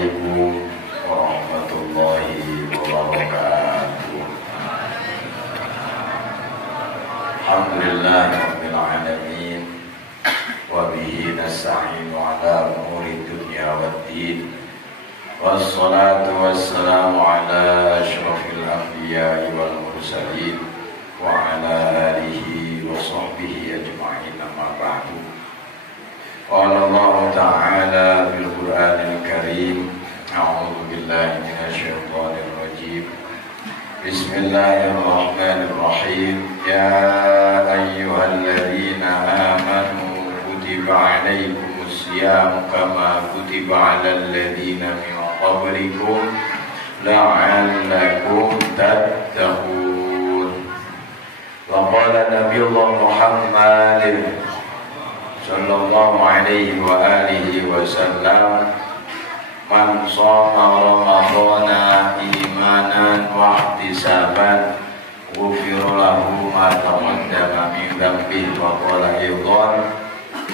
Assalamualaikum warahmatullahi wabarakatuh. Alhamdulillahirabbil alamin wa bihi nasta'inu ala umuri dunya waddin. Wassalatu wassalamu ala asyrafil anbiya'i wal mursalin wa ala alihi wa sahbihi ajma'in, amma ba'du. Qala Allah Ta'ala fil Qur'anil Karim, a'udzu billahi minasyaitonir rajim. Bismillahirrahmanirrahim. Ya ayyuhalladzina amanu kutiba 'alaikumus syiyam kama kutiba 'alal ladzina min qablikum la'allakum tattaqun. Wa qala Nabiyullah Muhammad sallallahu alaihi wa alihi wasallam, man shoma ramadhana imanan wa ihtisaban ghufira lahu ma taqaddama min dhanbihi. Wa qala aidan,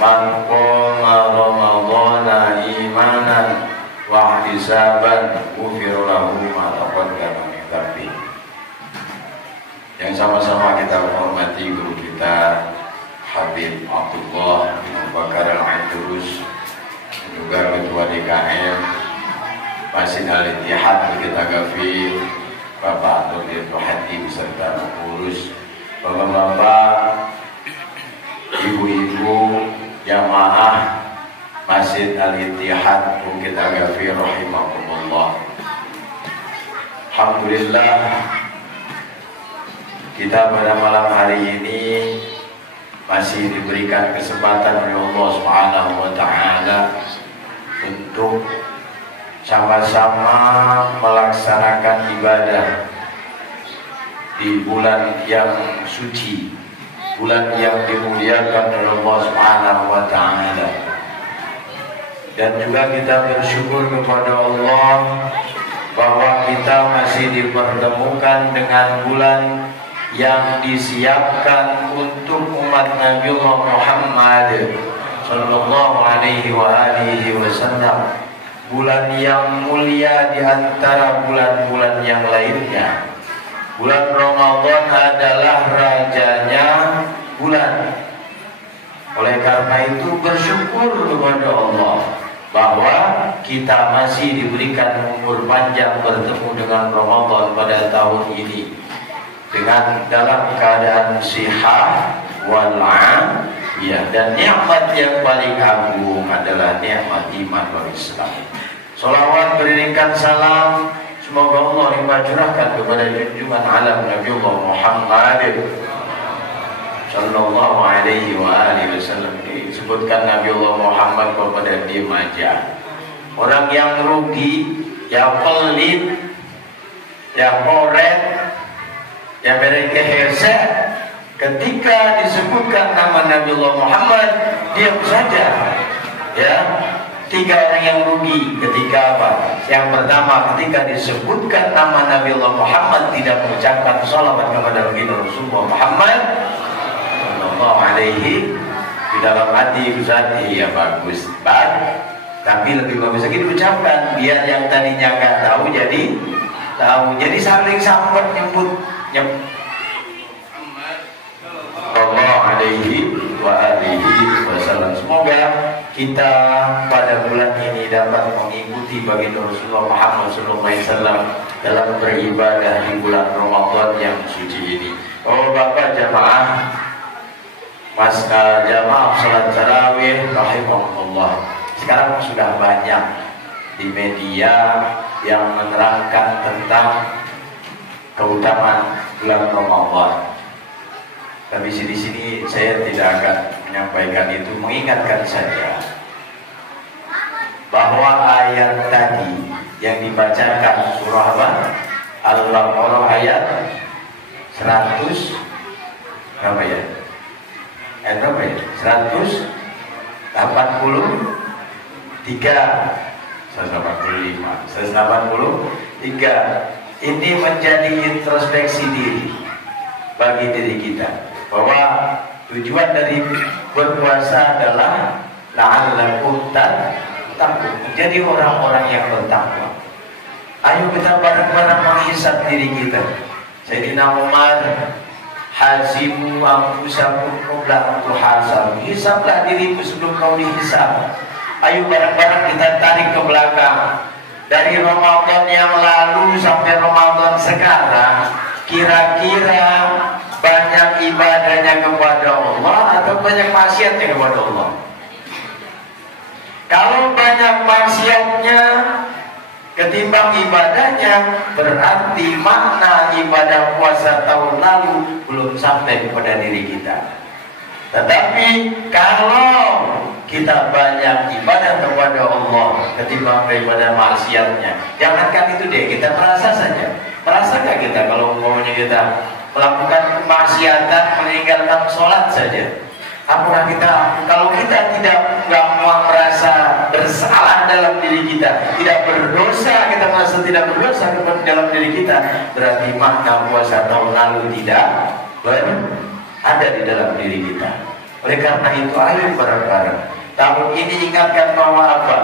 man qama ramadhana imanan wa ihtisaban ghufira lahu ma taqaddama min dhanbihi. Yang sama-sama kita hormati guru kita Habib Abdullah bin Abu Bakar Al-Aidurus, juga Ketua DKM Masjid Al-Ittihad kita Gafir, Bapak Nurdin Rohati beserta pengurus, bapak-bapak, ibu-ibu, jamaah Masjid Al-Ittihad Bukit Agafir rahimahumullah. Alhamdulillah, kita pada malam hari ini masih diberikan kesempatan oleh Allah Subhanahu wa Ta'ala untuk sama-sama melaksanakan ibadah di bulan yang suci, bulan yang dimuliakan oleh Allah Subhanahu wa Ta'ala. Dan juga kita bersyukur kepada Allah bahwa kita masih dipertemukan dengan bulan yang disiapkan untuk umat Nabiullah Muhammad sallallahu alaihi wa alihi wasallam, bulan yang mulia di antara bulan-bulan yang lainnya. Bulan Ramadan adalah rajanya bulan. Oleh karena itu bersyukur kepada Allah bahwa kita masih diberikan umur panjang bertemu dengan Ramadan pada tahun ini dengan dalam keadaan sihat wal'an, ya, dan nikmat yang paling agung adalah nikmat iman wal Islam. Salawat beriringkan salam semoga Allah curahkan kepada junjungan alam Nabiullah Muhammad sallallahu alaihi wa alihi wasallam. Disebutkan Nabiullah Muhammad kepada diem aja. Orang yang rugi, yang pelit, yang koret, yang mereka hese, ketika disebutkan nama Nabiullah Muhammad diam saja. Ya, tiga orang yang rugi ketika apa? Yang pertama, ketika disebutkan nama Nabiullah Muhammad tidak mengucapkan salawat kepada baginda Rasulullah Muhammad sallallahu alaihi, di dalam hati Ustaz, iya bagus, tapi lebih bagus lagi diucapkan biar yang tadinya nggak tahu jadi tahu. Jadi saling sambut nyebut Allah alaihi wa alihi wasallam. Semoga kita pada bulan ini dapat mengikuti baginda Rasulullah Muhammad sallallahu alaihi wasallam dalam beribadah di bulan Ramadan yang suci ini. Oh Bapak jamaah, jamaah salat tarawih rahimahullah. Sekarang sudah banyak di media yang menerangkan tentang keutamaan bulan Ramadan. Tapi di sini saya tidak akan menyampaikan itu, mengingatkan saja bahwa ayat tadi yang dibacakan surah apa? Al-Baqarah ayat 100 berapa ya? Ayat berapa ya? 183 ini menjadi introspeksi diri bagi diri kita, bahwa tujuan dari berpuasa adalah la'allakum takut, menjadi orang-orang yang bertakwa. Ayo kita bareng-bareng menghisab diri kita. Sayyidina Umar, hasibu anfusakum qabla an tuhasabu. Hisablah dirimu sebelum kau dihisab. Ayo bareng-bareng kita tarik ke belakang. Dari Ramadan yang lalu sampai Ramadan sekarang, kira-kira banyak ibadahnya kepada Allah atau banyak maksiatnya kepada Allah? Kalau banyak maksiatnya ketimbang ibadahnya, berarti makna ibadah puasa tahun lalu belum sampai kepada diri kita. Tetapi kalau kita banyak ibadah kepada Allah ketimbang ibadah maksiatnya, jangankan itu deh, kita merasa saja. Merasakah kita kalau maunya kita melakukan kemaksiatan, meninggalkan sholat saja? Apakah kita, kalau kita nggak mau merasa bersalah dalam diri kita, tidak berdosa, kita merasa tidak berdosa dalam diri kita, berarti makna puasa tahun lalu tidak ada di dalam diri kita. Oleh karena itu, ayo bareng-bareng tahun ini ingatkan bahwa apa?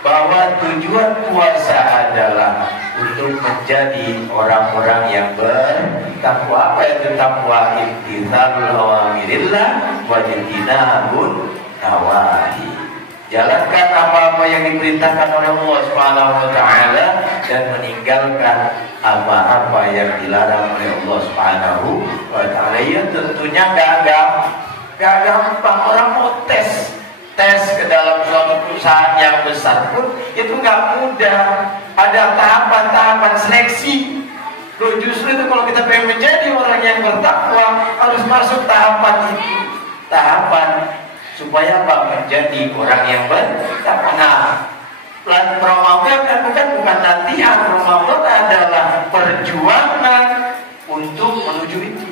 Bahwa tujuan puasa adalah untuk menjadi orang-orang yang bertakwa. Apa itu takwa? Imtithalul awamirillah wa ijtinabun nawahi. Jalankan apa-apa yang diperintahkan oleh Allah Subhanahu wa taala dan meninggalkan apa-apa yang dilarang oleh Allah Subhanahu wa taala. Ya tentunya gak gampang. Orang mau tes ke dalam suatu perusahaan yang besar pun itu nggak mudah. Ada tahapan-tahapan seleksi. Loh, justru itu kalau kita pengen menjadi orang yang bertakwa harus masuk tahapan itu. Tahapan supaya apa? Menjadi orang yang bertakwa. Nah, Ramadan kan bukan latihan. Ramadan adalah perjuangan untuk menuju itu.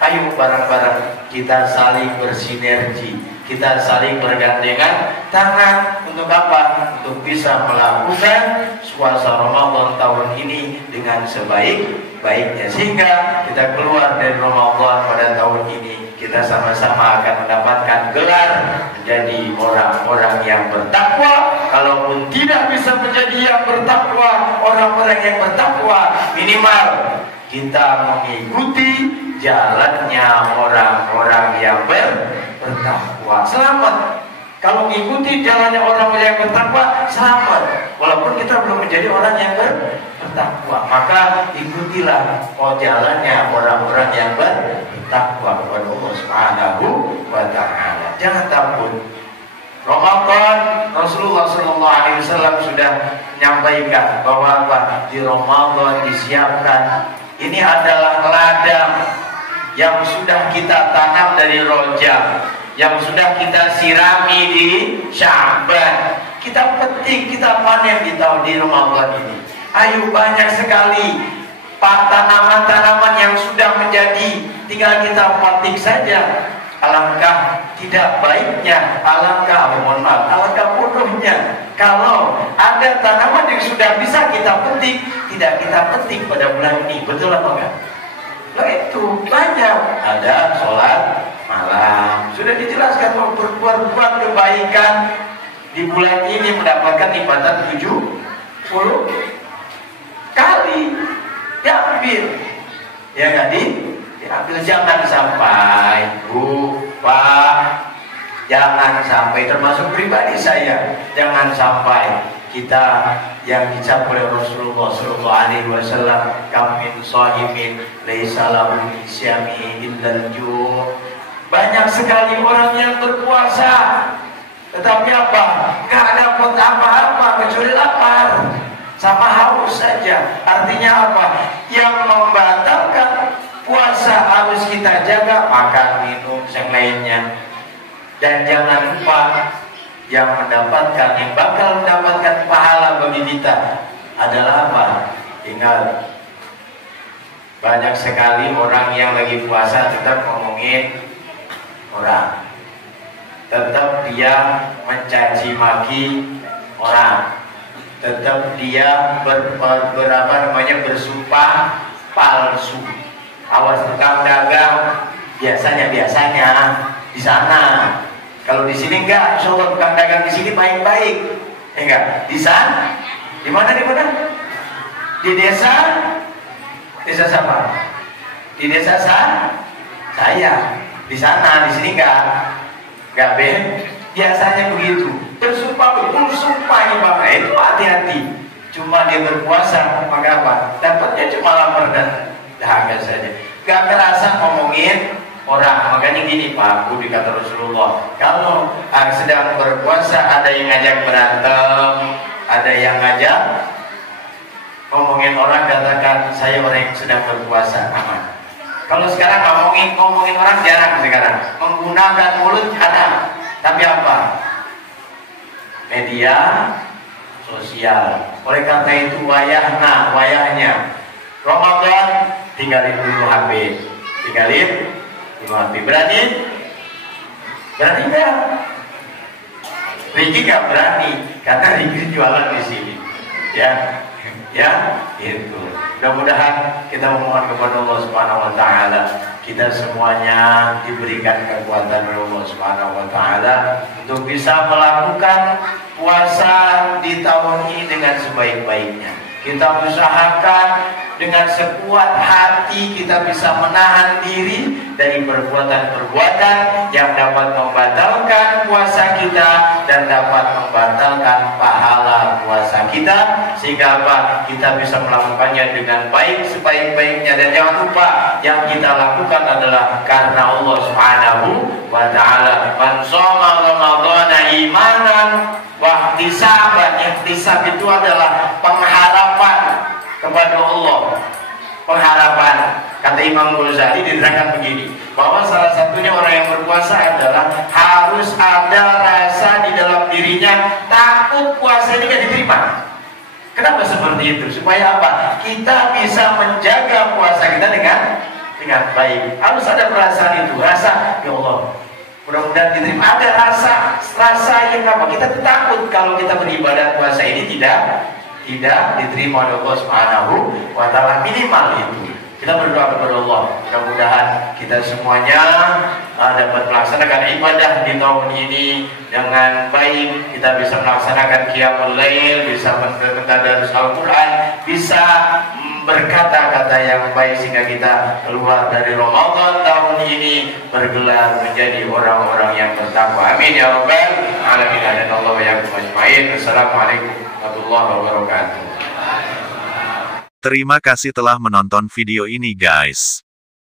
Ayo bareng-bareng kita saling bersinergi, kita saling bergandengan tangan untuk apa? Untuk bisa melakukan puasa Ramadan tahun ini dengan sebaik-baiknya, sehingga kita keluar dari Ramadan pada tahun ini kita sama-sama akan mendapatkan gelar menjadi orang-orang yang bertakwa. Kalaupun tidak bisa menjadi yang bertakwa, orang-orang yang bertakwa, minimal kita mengikuti jalannya orang-orang yang bertakwa. Selamat. Kalau mengikuti jalannya orang-orang yang bertakwa, selamat. Walaupun kita belum menjadi orang yang bertakwa, maka ikutilah jalannya orang-orang yang bertakwa kepada Allah Subhanahu wa taala. Jangan takut. Ramadan, Rasulullah SAW sudah menyampaikan bahwa apa? Di Ramadan disiapkan. Ini adalah ladang yang sudah kita tanam dari Rajab, yang sudah kita sirami di Sya'ban. Kita petik, kita panen di tahun di Ramadan ini. Ayo, banyak sekali tanaman-tanaman yang sudah menjadi, tinggal kita petik saja. Alangkah tidak baiknya, alangkah bodohnya kalau ada tanaman yang sudah bisa kita petik, tidak kita petik pada bulan ini. Betul apa enggak? Nah, itu banyak. Ada sholat malam, sudah dijelaskan mau berbuat kebaikan di bulan ini mendapatkan ibadah 70 kali. Diambil, ya nggak diambil. Jangan sampai, Bu, Pak, jangan sampai, termasuk pribadi saya, jangan sampai kita yang dicap oleh Rasulullah SAW, kamin shahimin laisa lahu min syami illal ju'. Banyak sekali orang yang berpuasa, tetapi apa? Gak dapat apa-apa kecuali lapar sama haus saja. Artinya apa? Yang membatalkan puasa harus kita jaga makan, minum, yang lainnya. Dan jangan lupa yang bakal mendapatkan pahala bagi kita adalah apa? Ingat, banyak sekali orang yang lagi puasa tetap ngomongin orang, tetap dia mencaci maki orang, tetap dia bersumpah palsu. Awas tukang dagang, biasanya di sana. Kalau di sini enggak, insya Allah tukang dagang di sini baik-baik. Enggak, di sana. Di mana? Di desa siapa? Di desa saya. Di sana, di sini enggak biasanya begitu. Bersumpah ini Bapak, itu hati-hati. Cuma dia berpuasa, maka apa? Dapatnya cuma lapar dan dahaga saja. Gak kerasa ngomongin orang. Makanya gini Pak, dikata Rasulullah, kalau sedang berpuasa ada yang ngajak berantem, ada yang ngajak ngomongin orang, katakan saya orang yang sedang berpuasa, aman. Kalau sekarang ngomongin orang jarang sekarang, menggunakan mulut ada, tapi apa? Media sosial. Oleh karena itu wayahnya Ramadan tinggalin dulu HP. Berani nggak? Riki nggak berani karena Riki jualan di sini. Ya, itu. Mudah-mudahan kita memohon kepada Allah Subhanahu Wa Taala, kita semuanya diberikan kekuatan oleh Allah Subhanahu Wa Taala untuk bisa melakukan puasa di tahun ini dengan sebaik-baiknya. Kita usahakan dengan sekuat hati kita bisa menahan diri dari perbuatan-perbuatan yang dapat membatalkan puasa kita dan dapat membatalkan pahala puasa kita, sehingga apa? Kita bisa melakukannya dengan baik sebaik-baiknya. Dan jangan lupa yang kita lakukan adalah karena Allah Subhanahu wa Ta'ala. Man shoma Ramadhana imanan wa ihtisaban. Ihtisab itu adalah pengharapan kepada Allah. Pengharapan, kata Imam Ghazali diterangkan begini, bahwa salah satunya orang yang berpuasa adalah harus ada rasa di dalam dirinya takut puasa ini gak diterima. Kenapa seperti itu? Supaya apa? Kita bisa menjaga puasa kita dengan baik. Harus ada perasaan itu, rasa ya Allah, mudah-mudahan diterima. Ada rasa yang apa? Kita takut kalau kita beribadah puasa ini tidak diterima oleh Allah Subhanahu wa Ta'ala, minimal itu. Kita berdoa kepada Allah, mudah-mudahan kita semuanya dapat melaksanakan ibadah di tahun ini dengan baik. Kita bisa melaksanakan qiyamul lail, bisa mentadabbur Al-Quran, bisa berkata-kata yang baik sehingga kita keluar dari Ramadan tahun ini bergelar menjadi orang-orang yang bertakwa. Amin ya rabbal alamin. Allah wa yakum ajmain. Assalamualaikum warahmatullahi wabarakatuh. Terima kasih telah menonton video ini guys.